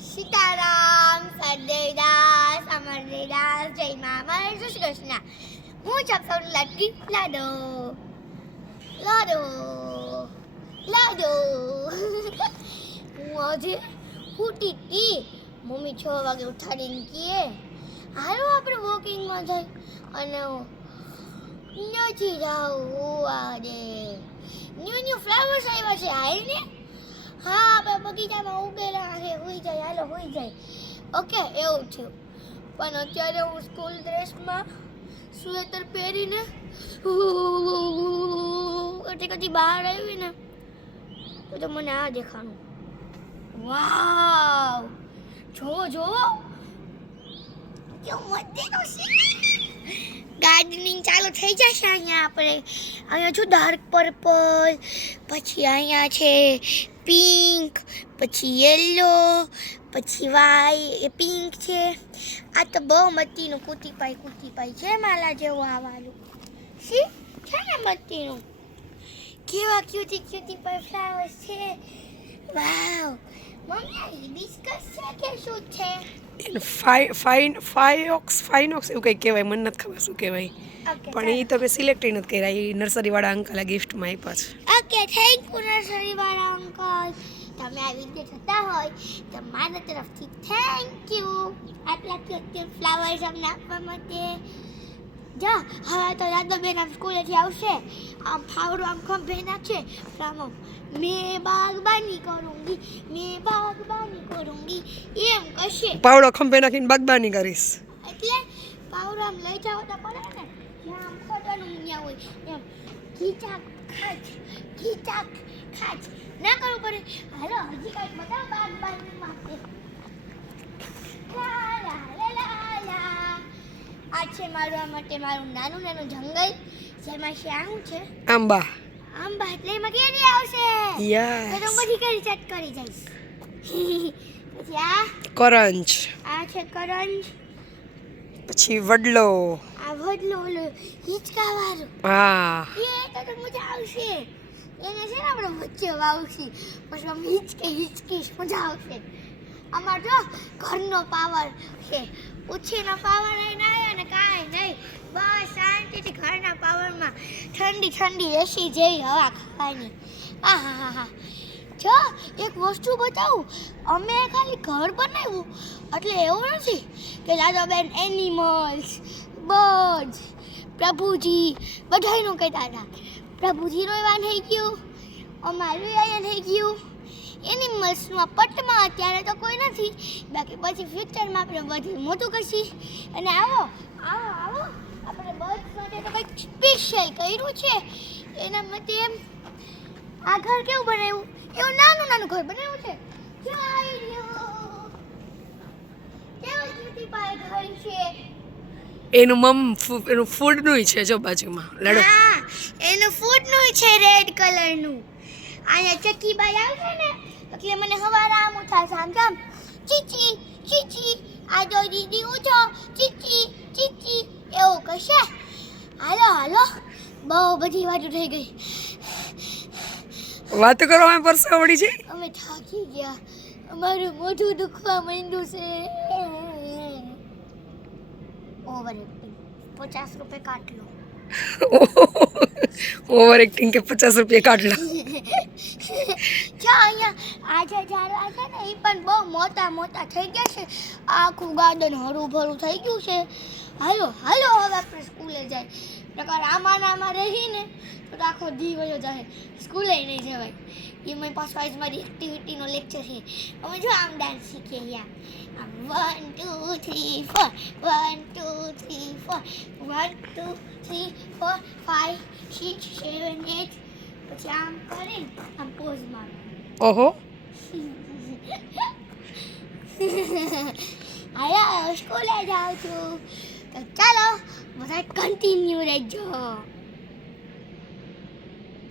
સીતારામ, સદૈદાસ, અમરદાસ, જય મામા, જય શ્રી કૃષ્ણ. હું છું સૌની લાડકી લાડો. લાડો લાડો. હું આજે ફૂટી હતી. મમ્મી 6 વાગે ઉઠાડીને કહે હાલો આપણે વોકિંગમાં જાય અને નથી જાવું આજે. ન્યુ ફ્લાવર્સ આવ્યા છે હાલ ને. હા આપણે બગીચામાં ઉગેલા છે. હોઈ જાય હાલો હોઈ જાય. ઓકે એવું થયું. પણ અત્યારે હું સ્કૂલ ડ્રેસમાં સ્વેટર પહેરીને કદી બહાર આવી ને તો મને આ દેખાણું. વાવ જોવો જોવો કેવું મસ્તીનું છે. ગાર્ડનિંગ ચાલુ થઈ જશે અહીંયા. અહીંયા જો ડાર્ક પર્પલ, પછી અહીંયા છે પિંક, પછી યેલો, પછી પિંક છે. આ તો બહુ મસ્તીનું કુટી પાઈ છે માલા જેવું આવવાનું. સી છે ને મસ્તીનું. કેવા ક્યુટી પાઈ ફ્લાવર્સ છે. વાવ મમ્મી આ હિબિસ્કસ છે કે શું છે? ફાઇનોક્સ એવું કંઈક કહેવાય, મને નથી ખબર શું કહેવાય. પણ એ તો મેં સિલેક્ટ નથી કર્યા. એ નર્સરીવાળા અંકલે ગિફ્ટમાં આપ્યા છે. ઓકે થેન્ક યુ નર્સરીવાળા અંકલ. તમે આ વિડીયો જોતા હોય તો મારા તરફથી થેન્ક યુ આટલા ક્યુટ ફ્લાવર્સ અમને આપવા માટે. જો હવે તો દાદાબેન આમ સ્કૂલેથી આવશે, આમ ફાવડો આમ ખંભે નાખશે, આમ મેં બાગબાની કरूंगी એમ કહેશે. પાવડો ખંભે નાખીને બાગબાની કરીશ. એટલે પાવડો આમ લઈ જાવ તો પડે ને, જ્યાં આમ ખોટાનું ન્યા હોય એમ ખીચાક ખાચ ના કરવું પડે. હાલો હજી કાંઈક બતાવો બાગબાની માટે. આ છે મારું માટે મારું નાનું જંગલ જેમાં શ્યામ છે. આંબા એટલે એમાં કેરી આવશે. તો બધી કેરી ચટ કરી જઈશ. પછી આ કરંજ, આ છે કરંજ. પછી વડલો, આ વડલો ઓલો હિંચકાવાળો. હા એ તો મજા આવશે. એને છે ને આપણે વચ્ચે વાવશી પછી આમ હિચકીશ મજા આવશે. અમાર જો ઘરનો પાવર છે. ઉછીનો પાવર નહીં આવ્યો ને કાંઈ નહીં. બસ શાંતિથી ઘરના પાવરમાં ઠંડી એસી જેવી હવા ખાવાની. હા જો એક વસ્તુ બતાવું. અમે ખાલી ઘર બનાવ્યું એટલે એવું નથી કે દાદાબેન એનિમલ્સ, બર્ડ્સ, પ્રભુજી બધાયનું કહેતા હતા. પ્રભુજીનું એવા થઈ ગયું, અમારું અહીંયા થઈ ગયું. એનિમલ્સમાં પટમાં અત્યારે તો કોઈ નથી, બાકી પછી ફ્યુચરમાં આપણે બધું મોટું કરશી. અને આવો આપણે બર્ડ્સ માટે તો કંઈક સ્પેશિયલ કર્યું છે. એના માટે એમ આ ઘર કેવું બનાવ્યું, એવું નાનું ઘર બનાવ્યું છે. કેવું ક્યુટી પાય ઘર છે. એનું ફૂડનું છે જો બાજુમાં લડો. હા એનું ફૂડનું છે રેડ કલરનું. અહીંયા ચક્કીબાઈ આવશે ને એટલે મને હવારે આમ ઉઠાડશે આમ ચીચી આ જો દીદી ઉઠો ચીચી એવું કહેશે. હાલો બહુ બધી વાતો થઈ ગઈ. વાતો કરવામાં પરસેવો વળી જાય. અમે થાકી ગયા. અમારું મોઢું દુખવા માંડ્યું છે. ઓવર એક્ટિંગ 50 રૂપિયા કાટ લો. ઓવર એક્ટિંગ કે 50 રૂપિયા કાઢ લો. જો અહીંયા આજે ઝાડવા છે ને એ પણ બહુ મોટા થઈ ગયા છે. આખું ગાર્ડન હરું ભરું થઈ ગયું છે. હાલો હવે આપણે સ્કૂલે જાય. નકર આમાં રહીને તો આખો દી વયો જાય, સ્કૂલે નહીં જવાય. એમાં પાછું આજ મારી એક્ટિવિટીનો લેક્ચર છે. અમે જો આમ ડાન્સ શીખીએ આમ 1 2 3 4 1 2 3 4 1 2 3 4 5 6 7 8 પછી આમ કરીને આમ પોઝ મારો. ઓહો સ્કૂલે જાઉં છું. તો ચાલો બધા કન્ટિન્યુ રહેજો.